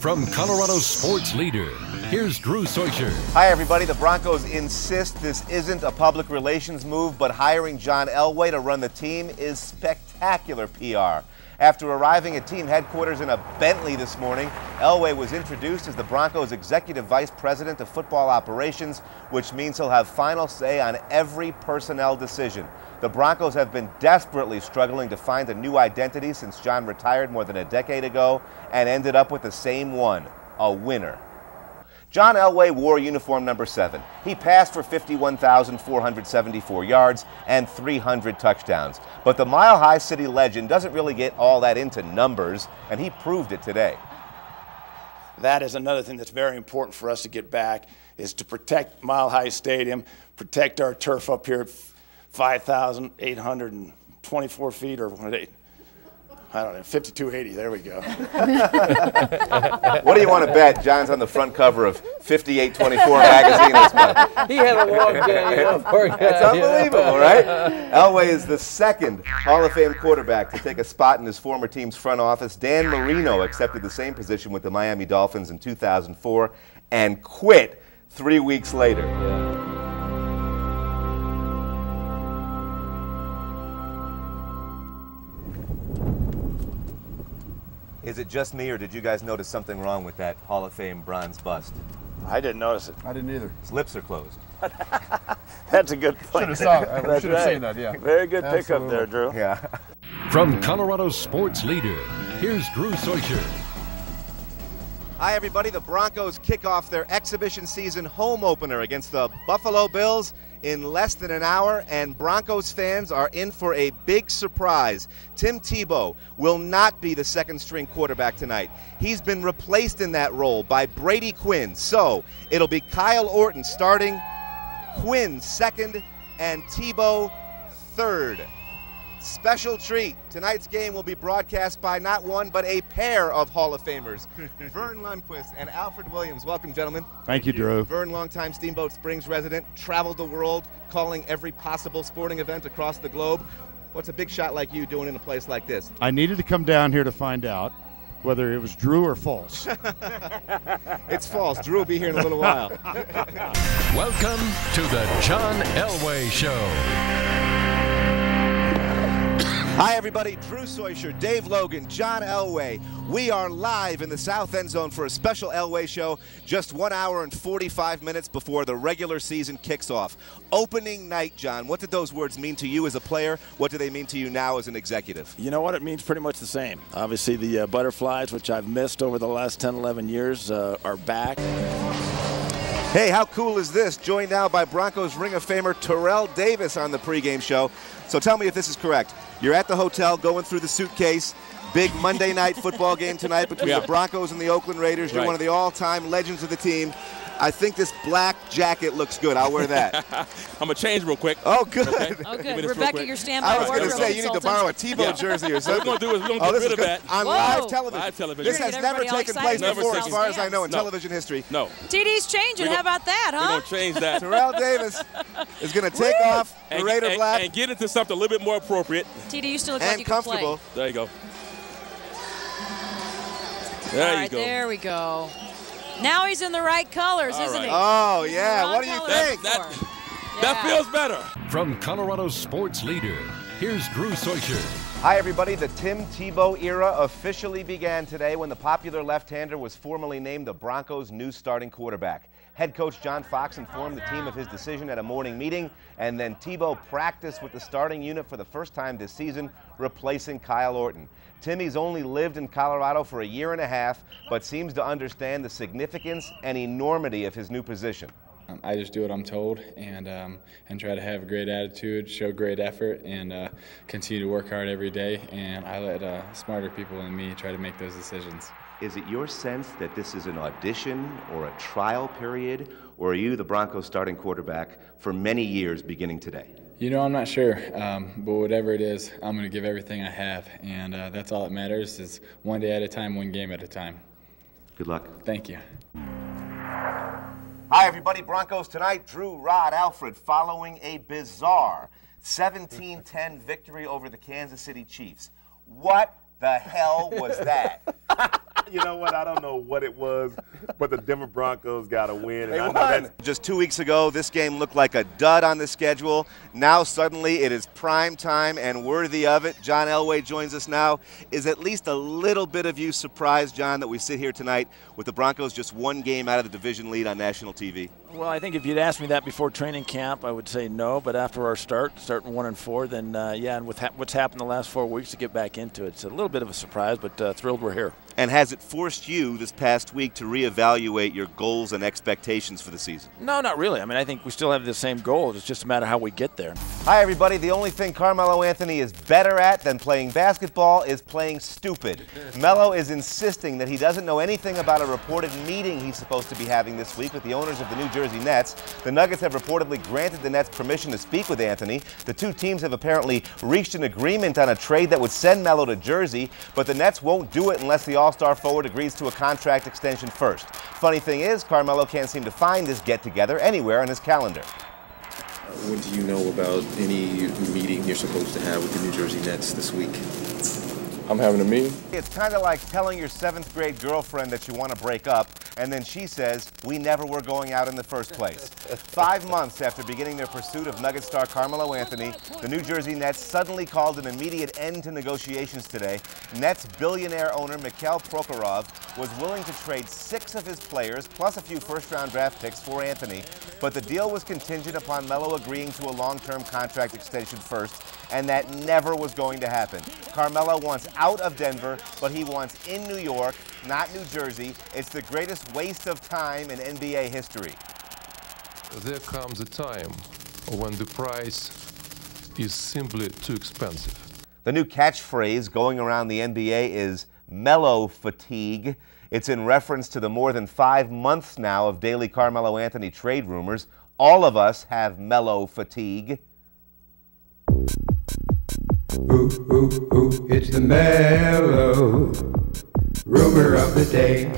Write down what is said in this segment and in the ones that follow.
From Colorado's sports leader, here's Drew Soicher. Hi, everybody. The Broncos insist this isn't a public relations move, but hiring John Elway to run the team is spectacular PR. After arriving at team headquarters in a Bentley this morning, Elway was introduced as the Broncos' executive vice president of football operations, which means he'll have final say on every personnel decision. The Broncos have been desperately struggling to find a new identity since John retired more than a decade ago and ended up with the same one, a winner. John Elway wore uniform number 7. He passed for 51,474 yards and 300 touchdowns. But the Mile High City legend doesn't really get all that into numbers, and he proved it today. That is another thing that's very important for us to get back, is to protect Mile High Stadium, protect our turf up here at 5,824 feet, or what, I don't know, 5280, there we go. What do you want to bet John's on the front cover of 5824 magazine this month? He had a long day. It's unbelievable, right? Elway is the second Hall of Fame quarterback to take a spot in his former team's front office. Dan Marino accepted the same position with the Miami Dolphins in 2004 and quit 3 weeks later. Is it just me, or did you guys notice something wrong with that Hall of Fame bronze bust? I didn't notice it. I didn't either. His lips are closed. That's a good point. Should have seen that, yeah. Very good pickup there, Drew. Yeah. From Colorado's sports leader, here's Drew Soicher. Hi, everybody. The Broncos kick off their exhibition season home opener against the Buffalo Bills in less than an hour, and Broncos fans are in for a big surprise. Tim Tebow will not be the second-string quarterback tonight. He's been replaced in that role by Brady Quinn. So it'll be Kyle Orton starting, Quinn second, and Tebow third. Special treat. Tonight's game will be broadcast by not one, but a pair of Hall of Famers. Vern Lundquist and Alfred Williams. Welcome, gentlemen. Thank you, Drew. Vern, longtime Steamboat Springs resident, traveled the world, calling every possible sporting event across the globe. What's a big shot like you doing in a place like this? I needed to come down here to find out whether it was Drew or false. It's false. Drew will be here in a little while. Welcome to the John Elway Show. Hi, everybody. Drew Soicher, Dave Logan, John Elway. We are live in the South End Zone for a special Elway show just 1 hour and 45 minutes before the regular season kicks off. Opening night, John. What did those words mean to you as a player? What do they mean to you now as an executive? You know what? It means pretty much the same. Obviously, the butterflies, which I've missed over the last 10, 11 years, are back. Hey, how cool is this? Joined now by Broncos Ring of Famer Terrell Davis on the pregame show. So tell me if this is correct. You're at the hotel going through the suitcase. Big Monday night football game tonight between the Broncos and the Oakland Raiders. You're one of the all-time legends of the team. I think this black jacket looks good. I'll wear that. I'm going to change real quick. Oh, good. Okay. Oh, good. Rebecca, you're standby. I was going to say, you need to borrow a Tebow jersey or something. What we're going to do is we're going to get rid of that. On live television. Live television. This has never taken place before, as far as I know, in No. television history. No. TD's changing. How about that, huh? We're going to change that. Terrell Davis is going to take off the Raider black. And get into something a little bit more appropriate. TD, you still look and like you can play. comfortable. There you go. There All you go. There we go. Now he's in the right colors, isn't he? Oh, yeah. What do you think? That feels better. From Colorado's sports leader, here's Drew Soicher. Hi, everybody. The Tim Tebow era officially began today when the popular left-hander was formally named the Broncos' new starting quarterback. Head coach John Fox informed the team of his decision at a morning meeting, and then Tebow practiced with the starting unit for the first time this season, replacing Kyle Orton. Timmy's only lived in Colorado for a year and a half, but seems to understand the significance and enormity of his new position. I just do what I'm told and try to have a great attitude, show great effort, and continue to work hard every day. And I let smarter people than me try to make those decisions. Is it your sense that this is an audition or a trial period, or are you the Broncos starting quarterback for many years beginning today? You know, I'm not sure, but whatever it is, I'm going to give everything I have, and that's all that matters is one day at a time, one game at a time. Good luck. Thank you. Hi, everybody. Broncos tonight. Drew, Rod, Alfred following a bizarre 17-10 victory over the Kansas City Chiefs. What the hell was that? You know what? I don't know what it was, but the Denver Broncos got a win. They won. Just 2 weeks ago, this game looked like a dud on the schedule. Now suddenly it is prime time and worthy of it. John Elway joins us now. Is at least a little bit of you surprised, John, that we sit here tonight with the Broncos just one game out of the division lead on national TV? Well, I think if you'd asked me that before training camp, I would say no. But after our starting 1-4, then yeah, and with what's happened the last 4 weeks to get back into it, it's a little bit of a surprise, but thrilled we're here. And has it forced you this past week to reevaluate your goals and expectations for the season? No, not really. I mean, I think we still have the same goals. It's just a matter of how we get there. Hi, everybody. The only thing Carmelo Anthony is better at than playing basketball is playing stupid. Melo is insisting that he doesn't know anything about a reported meeting he's supposed to be having this week with the owners of the New Jersey Nets. The Nuggets have reportedly granted the Nets permission to speak with Anthony. The two teams have apparently reached an agreement on a trade that would send Melo to Jersey, but the Nets won't do it unless the All-Star forward agrees to a contract extension first. Funny thing is, Carmelo can't seem to find this get-together anywhere on his calendar. What do you know about any meeting you're supposed to have with the New Jersey Nets this week? I'm having a meeting. It's kind of like telling your 7th grade girlfriend that you want to break up, and then she says, we never were going out in the first place. 5 months after beginning their pursuit of Nugget star Carmelo Anthony, the New Jersey Nets suddenly called an immediate end to negotiations today. Nets billionaire owner Mikhail Prokhorov was willing to trade 6 of his players, plus a few first-round draft picks for Anthony, but the deal was contingent upon Melo agreeing to a long-term contract extension first, and that never was going to happen. Carmelo wants out of Denver, but he wants in New York, not New Jersey. It's the greatest waste of time in NBA history. There comes a time when the price is simply too expensive. The new catchphrase going around the NBA is Melo fatigue. It's in reference to the more than 5 months now of daily Carmelo Anthony trade rumors. All of us have Melo fatigue. Ooh, ooh, ooh, it's the Melo rumor of the day.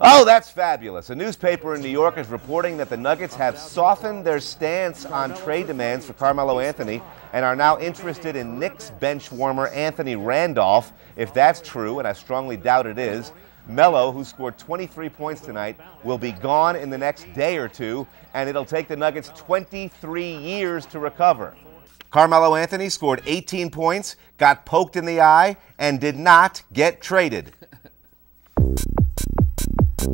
Oh, that's fabulous. A newspaper in New York is reporting that the Nuggets have softened their stance on trade demands for Carmelo Anthony and are now interested in Knicks bench warmer Anthony Randolph. If that's true, and I strongly doubt it is, Melo, who scored 23 points tonight, will be gone in the next day or two, and it'll take the Nuggets 23 years to recover. Carmelo Anthony scored 18 points, got poked in the eye, and did not get traded.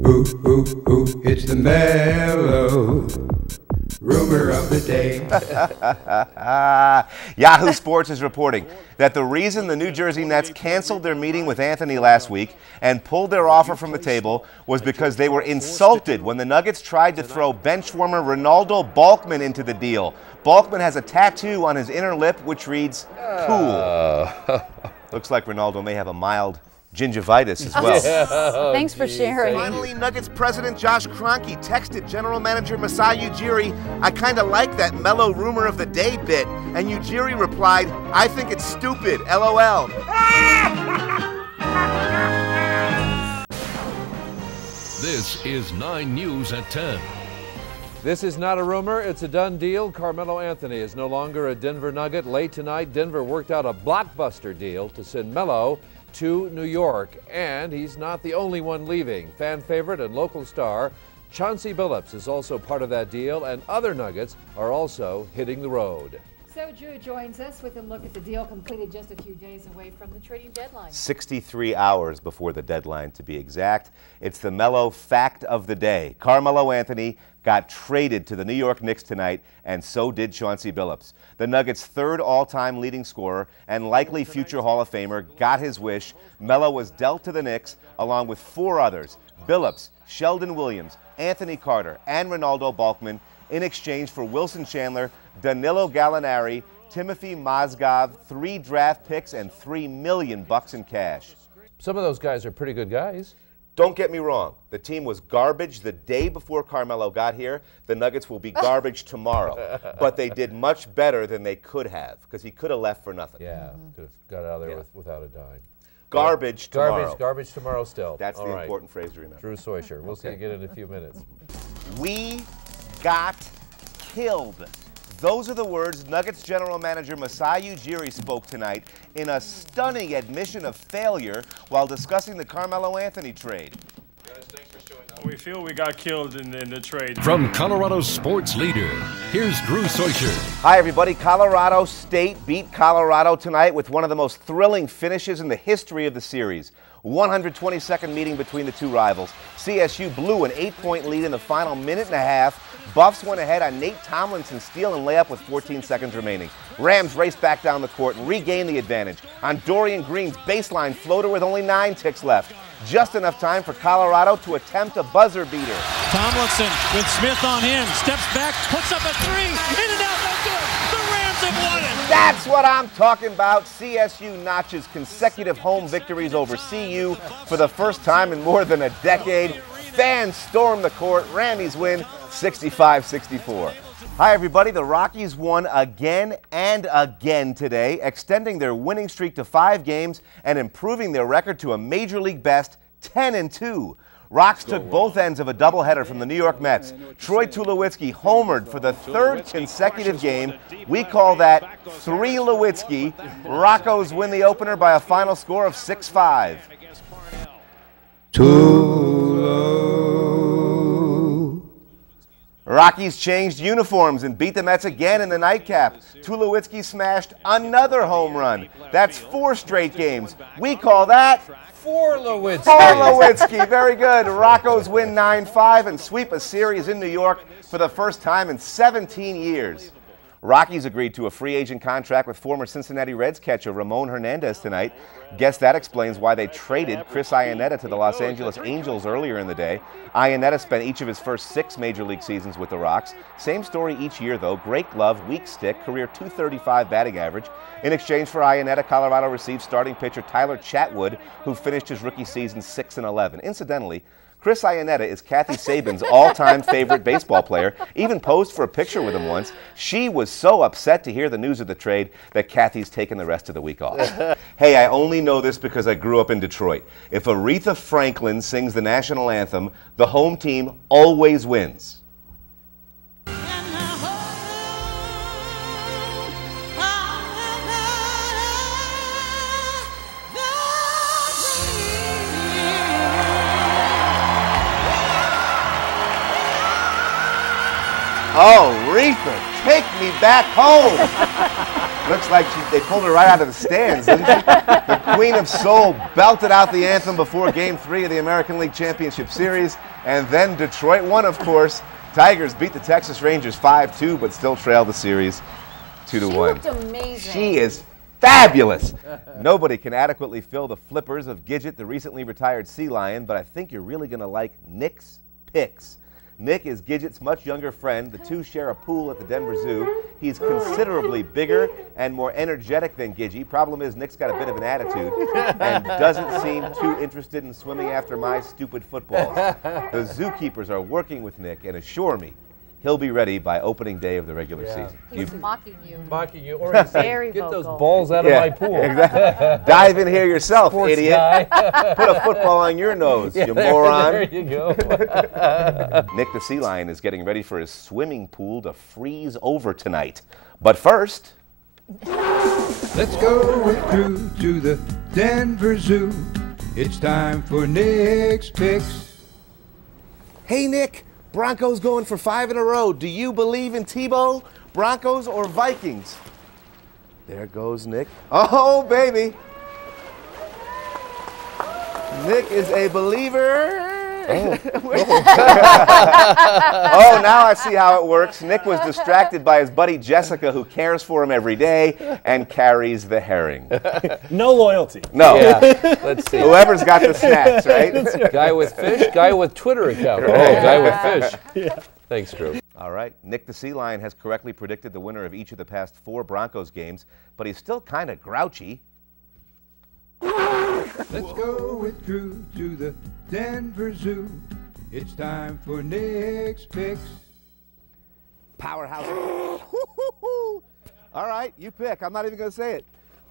Ooh, ooh, ooh, it's the Melo rumor of the day. Yahoo Sports is reporting that the reason the New Jersey Nets canceled their meeting with Anthony last week and pulled their offer from the table was because they were insulted when the Nuggets tried to throw benchwarmer Ronaldo Balkman into the deal. Balkman has a tattoo on his inner lip which reads, cool. Looks like Ronaldo may have a mild gingivitis as well. Yeah. Thanks for sharing. Finally, Nuggets president Josh Kroenke texted general manager Masai Ujiri, I kind of like that Melo rumor of the day bit. And Ujiri replied, I think it's stupid, LOL. This is 9 News at 10. This is not a rumor, it's a done deal. Carmelo Anthony is no longer a Denver Nugget. Late tonight, Denver worked out a blockbuster deal to send Melo to New York, and he's not the only one leaving. Fan favorite and local star Chauncey Billups is also part of that deal, and other Nuggets are also hitting the road. So Drew joins us with a look at the deal completed just a few days away from the trading deadline. 63 hours before the deadline, to be exact. It's the Melo fact of the day. Carmelo Anthony got traded to the New York Knicks tonight, and so did Chauncey Billups. The Nuggets' third all-time leading scorer and likely future Hall of Famer got his wish. Melo was dealt to the Knicks along with 4 others, Billups, Sheldon Williams, Anthony Carter, and Ronaldo Balkman, in exchange for Wilson Chandler, Danilo Gallinari, Timothy Mozgov, 3 draft picks, and $3 million in cash. Some of those guys are pretty good guys. Don't get me wrong. The team was garbage the day before Carmelo got here. The Nuggets will be garbage tomorrow. But they did much better than they could have, because he could have left for nothing. Yeah, could have got out of there without a dime. Garbage tomorrow. Garbage tomorrow still. That's the important phrase to remember. Drew Soicher. We'll see you again in a few minutes. We got killed. Those are the words Nuggets general manager Masai Ujiri spoke tonight in a stunning admission of failure while discussing the Carmelo Anthony trade. We feel we got killed in the trade. From Colorado's sports leader, here's Drew Soicher. Hi, everybody. Colorado State beat Colorado tonight with one of the most thrilling finishes in the history of the series. 122nd meeting between the two rivals. CSU blew an 8-point lead in the final minute and a half. Buffs went ahead on Nate Tomlinson's steal and layup with 14 seconds remaining. Rams raced back down the court and regained the advantage on Dorian Green's baseline floater with only 9 ticks left. Just enough time for Colorado to attempt a buzzer beater. Tomlinson with Smith on him, steps back, puts up a 3, in and out, no good. The Rams have won it. That's what I'm talking about. CSU notches consecutive home victories over CU for the first time in more than a decade. Fans storm the court. Rammies win 65-64. Hi, everybody. The Rockies won again and again today, extending their winning streak to 5 games and improving their record to a Major League best 10-2. Rocks took both ends of a doubleheader from the New York Mets. Troy Tulowitzki homered for the 3rd consecutive game. We call that 3 Lewitsky. Rockos win the opener by a final score of 6-5. Rockies changed uniforms and beat the Mets again in the nightcap. Tulowitzki smashed another home run. That's 4 straight games. We call that 4 Lewitsky. 4 Lewitsky. Very good. Rockos win 9-5 and sweep a series in New York for the first time in 17 years. Rockies agreed to a free agent contract with former Cincinnati Reds catcher Ramon Hernandez tonight. Guess that explains why they traded Chris Iannetta to the Los Angeles Angels earlier in the day. Iannetta spent each of his first 6 Major League seasons with the Rocks. Same story each year, though. Great glove, weak stick, career .235 batting average. In exchange for Iannetta, Colorado received starting pitcher Tyler Chatwood, who finished his rookie season 6-11. Incidentally, Chris Iannetta is Kathy Sabin's all-time favorite baseball player, even posed for a picture with him once. She was so upset to hear the news of the trade that Kathy's taken the rest of the week off. Hey, I only know this because I grew up in Detroit. If Aretha Franklin sings the national anthem, the home team always wins. Oh, Aretha, take me back home. Looks like they pulled her right out of the stands, didn't she? The Queen of Soul belted out the anthem before Game 3 of the American League Championship Series, and then Detroit won, of course. Tigers beat the Texas Rangers 5-2, but still trailed the series 2-1. She looked amazing. She is fabulous. Nobody can adequately fill the flippers of Gidget, the recently retired sea lion, but I think you're really going to like Nick's picks. Nick is Gidget's much younger friend. The two share a pool at the Denver Zoo. He's considerably bigger and more energetic than Gidget. Problem is, Nick's got a bit of an attitude and doesn't seem too interested in swimming after my stupid footballs. The zookeepers are working with Nick and assure me he'll be ready by opening day of the regular season. He's mocking you. Mocking you. Or he's very get vocal. those balls out of my pool. Exactly. Dive in here yourself, Sports idiot. guy. Put a football on your nose, you moron. There you go. Nick the sea lion is getting ready for his swimming pool to freeze over tonight. But first, let's go with Drew to the Denver Zoo. It's time for Nick's Picks. hey Nick, Broncos going for 5 in a row. Do you believe in Tebow, Broncos, or Vikings? There goes Nick. Oh, baby. Nick is a believer. Oh. Oh, now I see how it works. Nick was distracted by his buddy Jessica, who cares for him every day and carries the herring. No loyalty. No. Yeah. Let's see. Whoever's got the snacks, right? Guy with fish, guy with Twitter account. Oh, guy with fish. Yeah. Thanks, Drew. All right. Nick the Sea Lion has correctly predicted the winner of each of the past 4 Broncos games, but he's still kind of grouchy. Let's go with Drew to the Denver Zoo. It's time for Nick's Picks. Powerhouse. All right, you pick. I'm not even going to say it.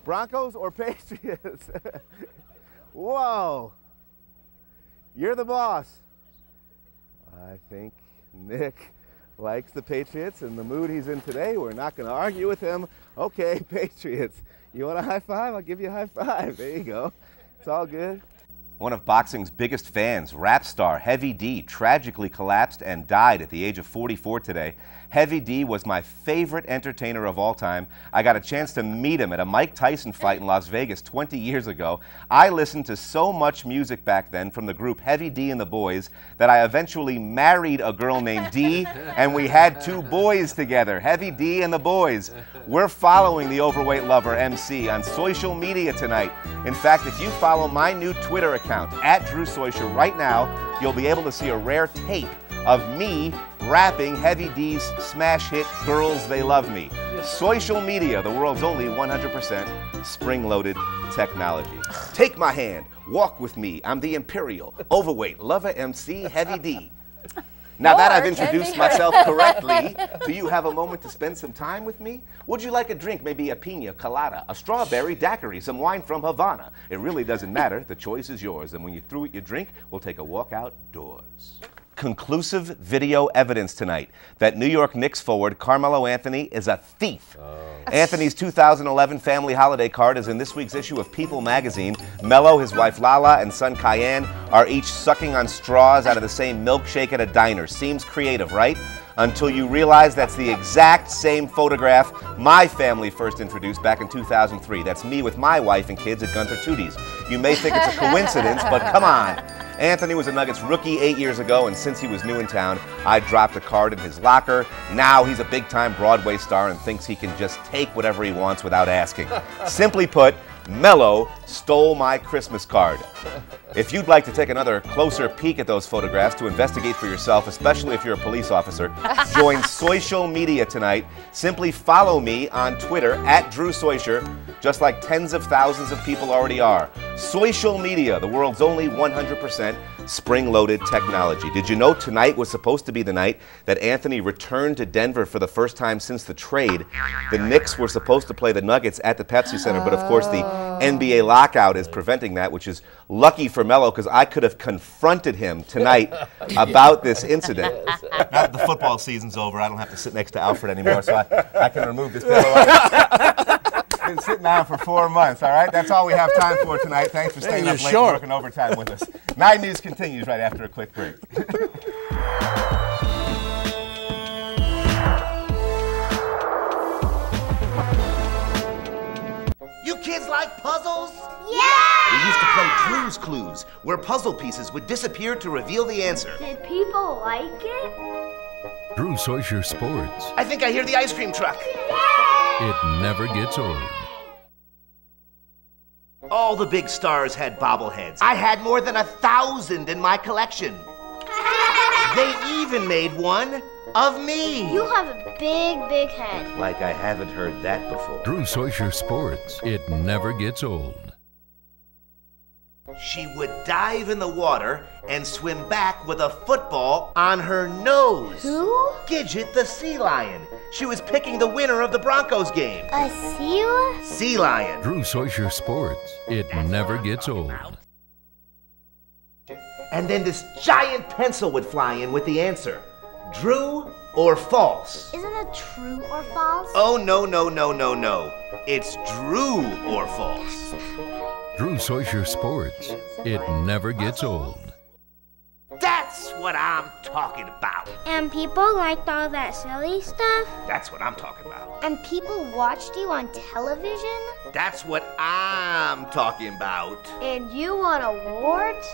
Broncos or Patriots? Whoa. You're the boss. I think Nick likes the Patriots and the mood he's in today. We're not going to argue with him. Okay, Patriots, you want a high five? I'll give you a high five. There you go. It's all good. One of boxing's biggest fans, rap star Heavy D, tragically collapsed and died at the age of 44 today. Heavy D was my favorite entertainer of all time. I got a chance to meet him at a Mike Tyson fight in Las Vegas 20 years ago. I listened to so much music back then from the group Heavy D and the Boys that I eventually married a girl named D, and we had 2 boys together, Heavy D and the Boys. We're following the overweight lover MC on social media tonight. In fact, if you follow my new Twitter account, @DrewSoicher, right now, you'll be able to see a rare tape of me rapping Heavy D's smash hit Girls They Love Me. Social media, the world's only 100% spring-loaded technology. Take my hand, walk with me. I'm the imperial, overweight lover MC Heavy D. Now that I've introduced myself correctly, do you have a moment to spend some time with me? Would you like a drink, maybe a pina colada, a strawberry daiquiri, some wine from Havana? It really doesn't matter. The choice is yours. And when you're through with your drink, we'll take a walk outdoors. Conclusive video evidence tonight that New York Knicks forward Carmelo Anthony is a thief. Anthony's 2011 family holiday card is in this week's issue of People magazine. Melo, his wife Lala, and son Cayenne are each sucking on straws out of the same milkshake at a diner. Seems creative, right? Until you realize that's the exact same photograph my family first introduced back in 2003. That's me with my wife and kids at Gunther Tootie's. You may think it's a coincidence, but come on. Anthony was a Nuggets rookie 8 years ago, and since he was new in town, I dropped a card in his locker. Now he's a big-time Broadway star and thinks he can just take whatever he wants without asking. Simply put, Melo stole my Christmas card. If you'd like to take another closer peek at those photographs to investigate for yourself, especially if you're a police officer, join social media tonight. Simply follow me on Twitter @DrewSoicher, just like tens of thousands of people already are. Social media, the world's only 100% spring-loaded technology. Did you know tonight was supposed to be the night that Anthony returned to Denver for the first time since the trade? The Knicks were supposed to play the Nuggets at the Pepsi Center, but of course the NBA lockout is preventing that, which is lucky for Melo because I could have confronted him tonight about this incident. Now that the football season's over, I don't have to sit next to Alfred anymore, so I can remove this pillow. Been sitting down for 4 months, all right? That's all we have time for tonight. Thanks for staying up late and working overtime with us. 9 News continues right after a quick break. You kids like puzzles? Yeah! We used to play Drew's Clues, where puzzle pieces would disappear to reveal the answer. Did people like it? Drew Soicher Sports. I think I hear the ice cream truck. It never gets old. All the big stars had bobbleheads. I had more than 1,000 in my collection. They even made one of me. You have a big, big head. Like I haven't heard that before. Drew Soicher Sports. It never gets old. She would dive in the water and swim back with a football on her nose. Who? Gidget the sea lion. She was picking the winner of the Broncos game. A seal? Sea lion. Drew Soicher Sports. It never gets old. And then this giant pencil would fly in with the answer. True or false? Isn't it true or false? Oh, no, no, no, no, no. It's true or false. Drew Soicher Sports. It never gets old. That's what I'm talking about. And people liked all that silly stuff? That's what I'm talking about. And people watched you on television? That's what I'm talking about. And you won awards?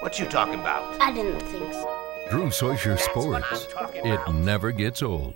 What you talking about? I didn't think so. Drew Soicher Sports. It never gets old.